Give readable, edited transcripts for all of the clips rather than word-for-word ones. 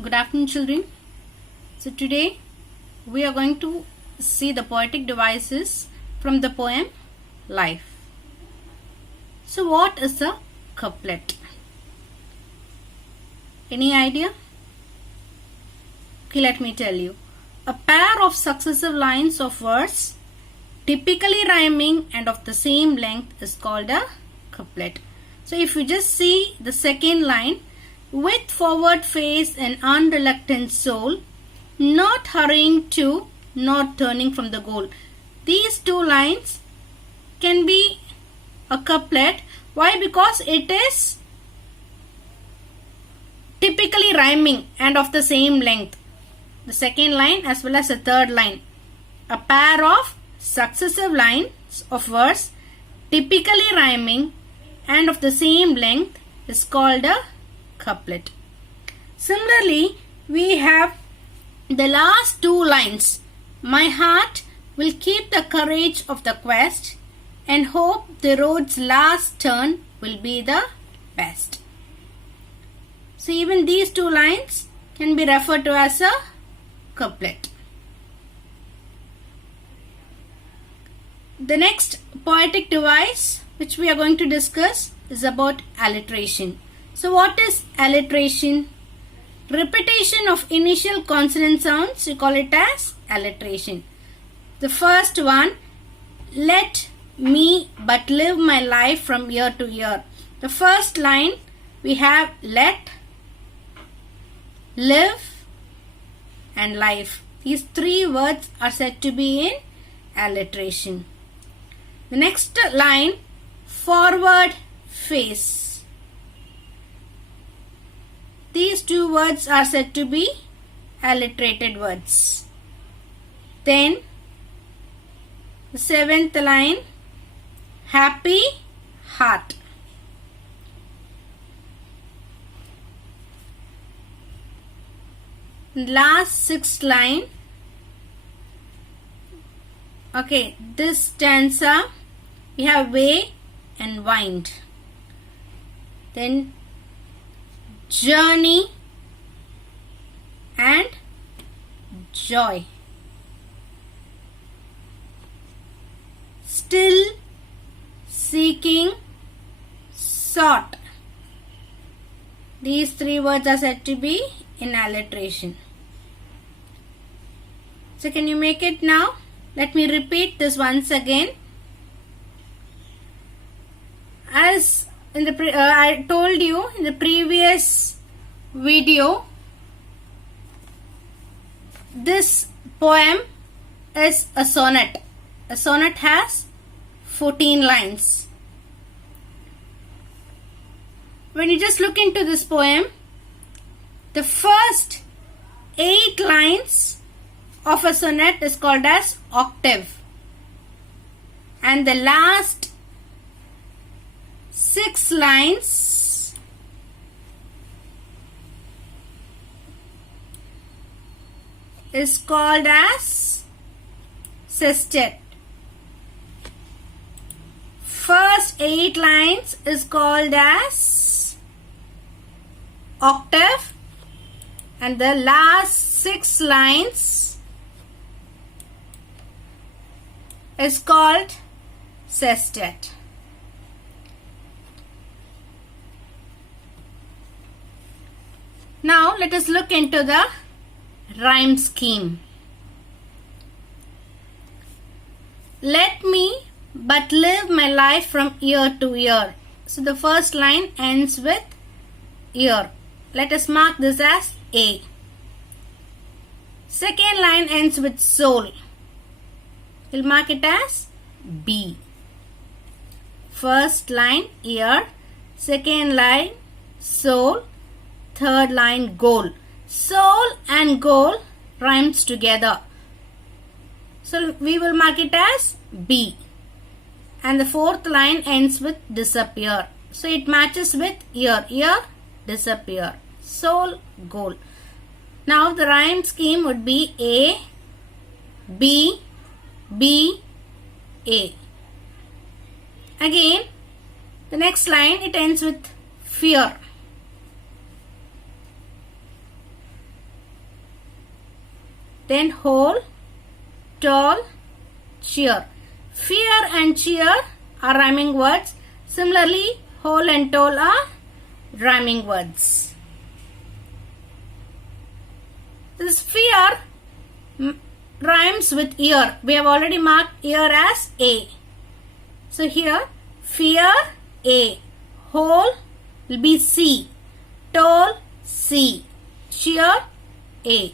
Good afternoon, children. So today we are going to see the poetic devices from the poem Life. So what is a couplet? Any idea? Okay, let me tell you. A pair of successive lines of verse, typically rhyming and of the same length, is called a couplet. So if you just see the second line, with forward face and unreluctant soul, not hurrying to, not turning from the goal. These two lines can be a couplet. Why? Because it is typically rhyming and of the same length. The second line as well as the third line. A pair of successive lines of verse, typically rhyming and of the same length, is called a couplet. Similarly, we have the last two lines. My heart will keep the courage of the quest and hope the road's last turn will be the best. So even these two lines can be referred to as a couplet. The next poetic device which we are going to discuss is about alliteration. So what is alliteration? Repetition of initial consonant sounds, you call it as alliteration. The first one, let me but live my life from year to year. The first line we have let, live and life. These three words are said to be in alliteration. The next line, forward face. These two words are said to be alliterated words. Then the seventh line, happy heart. Last sixth line. Okay, this stanza we have way and wind. Then journey and joy. Still, seeking, sought. These three words are said to be in alliteration. So can you make it now? Let me repeat this once again. As in the I told you in the previous video, this poem is a sonnet. A sonnet has 14 lines. When you just look into this poem, the first 8 lines of a sonnet is called as octave, and the last 6 lines is called as sestet. First 8 lines is called as octave, and the last 6 lines is called sestet. Now let us look into the rhyme scheme. Let me but live my life from year to year. So the first line ends with year. Let us mark this as A. Second line ends with soul. We'll mark it as B. First line year, second line soul, third line goal. Soul and goal rhymes together. So we will mark it as B. And the fourth line ends with disappear. So it matches with year. Year, disappear. Soul, goal. Now the rhyme scheme would be A, B, B, A. Again, the next line it ends with fear. then whole, tall, cheer. Fear and cheer are rhyming words. Similarly, whole and tall are rhyming words. This fear rhymes with ear. We have already marked ear as A. So here, fear A, whole will be C, tall C, cheer A,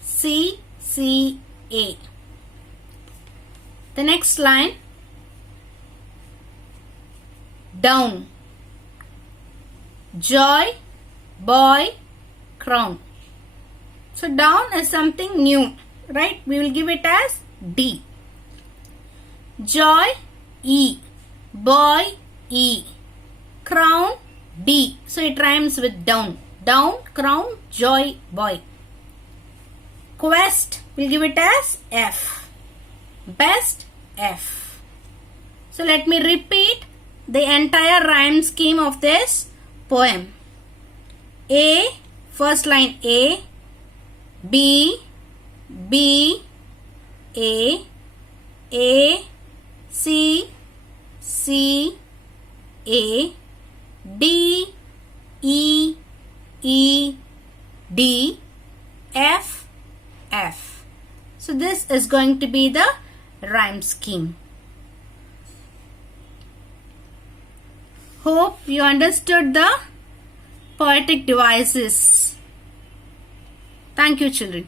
C, C, A. The next line, down, joy, boy, crown. So down is something new, right? We will give it as D. Joy, E, boy, E, crown, D. So it rhymes with down. Down, crown, joy, boy. Quest, we'll give it as F. Best, F. So let me repeat the entire rhyme scheme of this poem. A, first line A, B, B, A, C, C, A, D, E, D, F, F. So this is going to be the rhyme scheme. Hope you understood the poetic devices. Thank you, children.